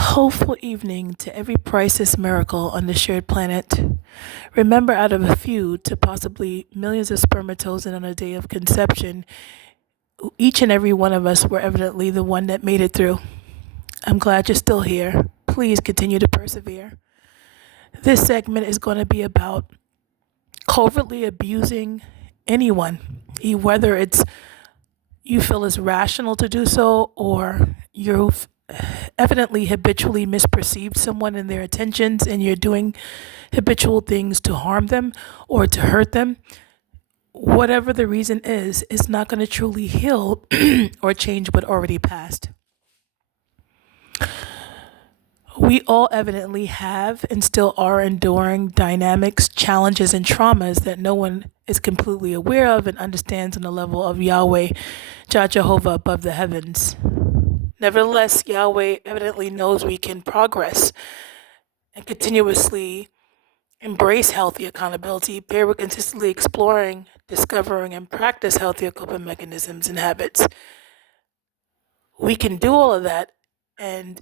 Hopeful evening to every priceless miracle on the shared planet. Remember, out of a few to possibly millions of spermatozoa on a day of conception, each and every one of us were evidently the one that made it through. I'm glad you're still here. Please continue to persevere. This segment is going to be about covertly abusing anyone, whether it's you feel it's rational to do so or you've evidently habitually misperceived someone and their intentions and you're doing habitual things to harm them or to hurt them. Whatever the reason is, it's not going to truly heal or change what already passed. We all evidently have and still are enduring dynamics, challenges, and traumas that no one is completely aware of and understands on the level of Yahweh, Jah Jehovah above the heavens. Nevertheless, Yahweh evidently knows we can progress and continuously embrace healthy accountability, pair with consistently exploring, discovering, and practice healthier coping mechanisms and habits. We can do all of that, and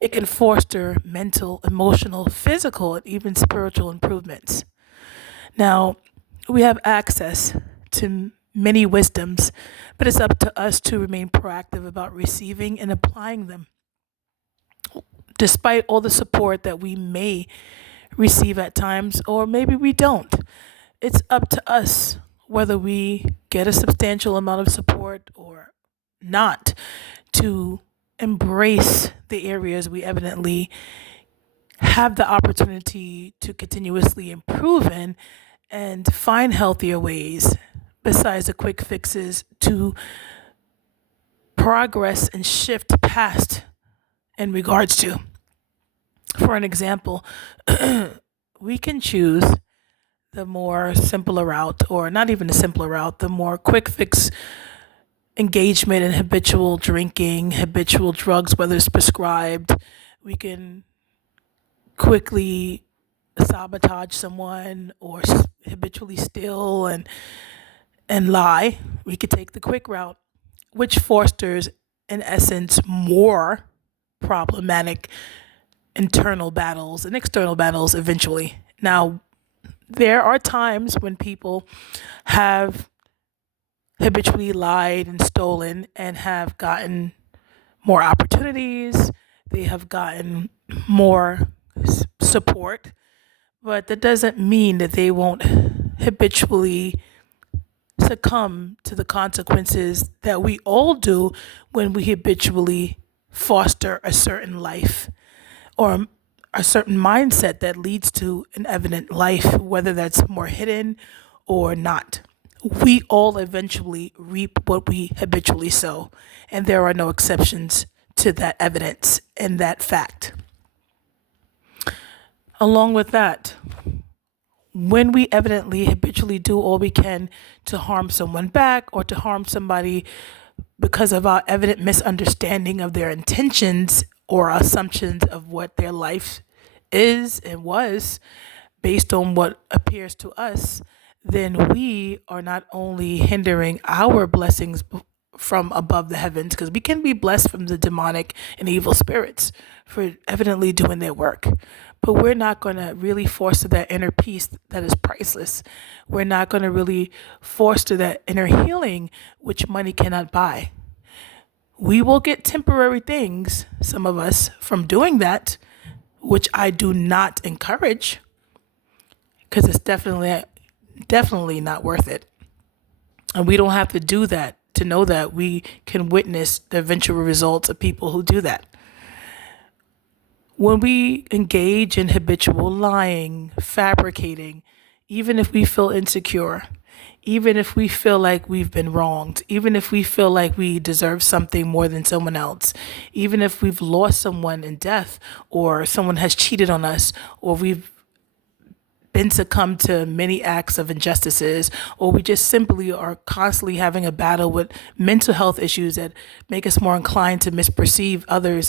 it can foster mental, emotional, physical, and even spiritual improvements. Now, we have access to many wisdoms, but it's up to us to remain proactive about receiving and applying them. Despite all the support that we may receive at times, or maybe we don't, it's up to us whether we get a substantial amount of support or not to embrace the areas we evidently have the opportunity to continuously improve in and find healthier ways besides the quick fixes to progress and shift past in regards to. For an example, we can choose the more simpler route, or not even the simpler route, the more quick fix engagement in habitual drinking, habitual drugs, whether it's prescribed. We can quickly sabotage someone or habitually steal and lie. We could take the quick route, which fosters, in essence, more problematic internal battles and external battles eventually. Now, there are times when people have habitually lied and stolen and have gotten more opportunities, they have gotten more support, but that doesn't mean that they won't habitually succumb to the consequences that we all do when we habitually foster a certain life or a certain mindset that leads to an evident life, whether that's more hidden or not. We all eventually reap what we habitually sow, and there are no exceptions to that evidence and that fact. Along with that, when we evidently habitually do all we can to harm someone back or to harm somebody because of our evident misunderstanding of their intentions or assumptions of what their life is and was based on what appears to us, then we are not only hindering our blessings from above the heavens, because we can be blessed from the demonic and evil spirits for evidently doing their work, but we're not going to really foster that inner peace that is priceless. We're not going to really foster that inner healing, which money cannot buy. We will get temporary things, some of us, from doing that, which I do not encourage, because it's definitely not worth it. And we don't have to do that to know that we can witness the eventual results of people who do that. When we engage in habitual lying, fabricating, even if we feel insecure, even if we feel like we've been wronged, even if we feel like we deserve something more than someone else, even if we've lost someone in death or someone has cheated on us or we've been succumbed to many acts of injustices, or we just simply are constantly having a battle with mental health issues that make us more inclined to misperceive others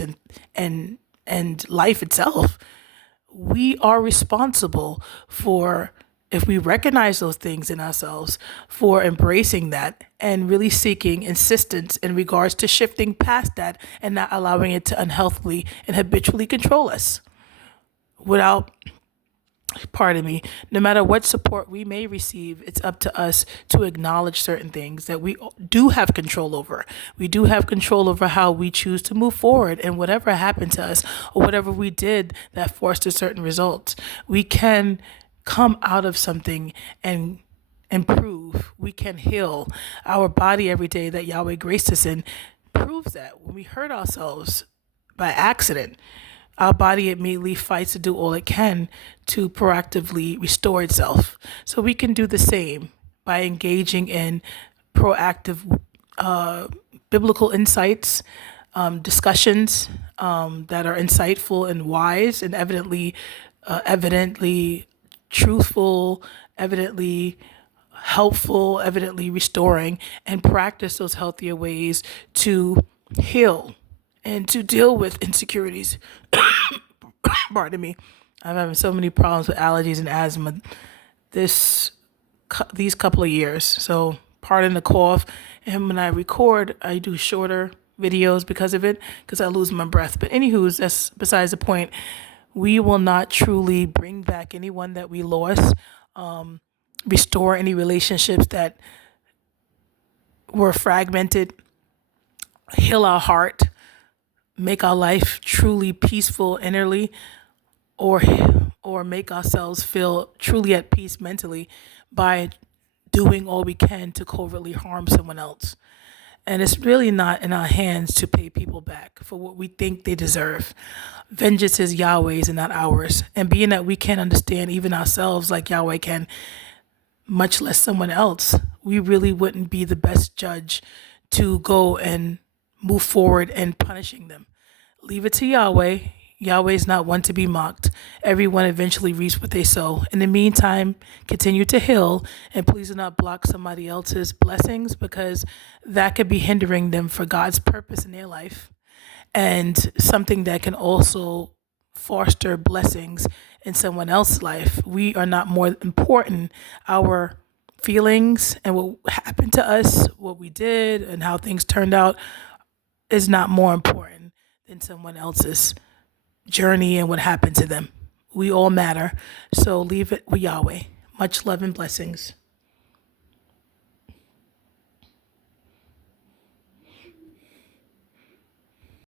and life itself, we are responsible for if we recognize those things in ourselves, for embracing that and really seeking insistence in regards to shifting past that and not allowing it to unhealthily and habitually control us without, pardon me, no matter what support we may receive, it's up to us to acknowledge certain things that we do have control over. We do have control over how we choose to move forward, and whatever happened to us or whatever we did that forced a certain result, we can come out of something and improve. We can heal. Our body every day that Yahweh graced us in proves that when we hurt ourselves by accident, our body immediately fights to do all it can to proactively restore itself. So we can do the same by engaging in proactive biblical insights, discussions that are insightful and wise and evidently truthful, evidently helpful, evidently restoring, and practice those healthier ways to heal and to deal with insecurities. Pardon me. I'm having so many problems with allergies and asthma this these couple of years. So pardon the cough. And when I record, I do shorter videos because of it, because I lose my breath. But anywho, that's besides the point. We will not truly bring back anyone that we lost, restore any relationships that were fragmented, heal our heart, make our life truly peaceful innerly, or make ourselves feel truly at peace mentally by doing all we can to covertly harm someone else. And it's really not in our hands to pay people back for what we think they deserve. Vengeance is Yahweh's and not ours. And being that we can't understand even ourselves like Yahweh can, much less someone else, we really wouldn't be the best judge to go and move forward and punishing them. Leave it to Yahweh. Yahweh is not one to be mocked. Everyone eventually reaps what they sow. In the meantime, continue to heal, and please do not block somebody else's blessings, because that could be hindering them for God's purpose in their life, and something that can also foster blessings in someone else's life. We are not more important. Our feelings and what happened to us, what we did, and how things turned out is not more important than someone else's journey and what happened to them. We all matter. So leave it with Yahweh. Much love and blessings.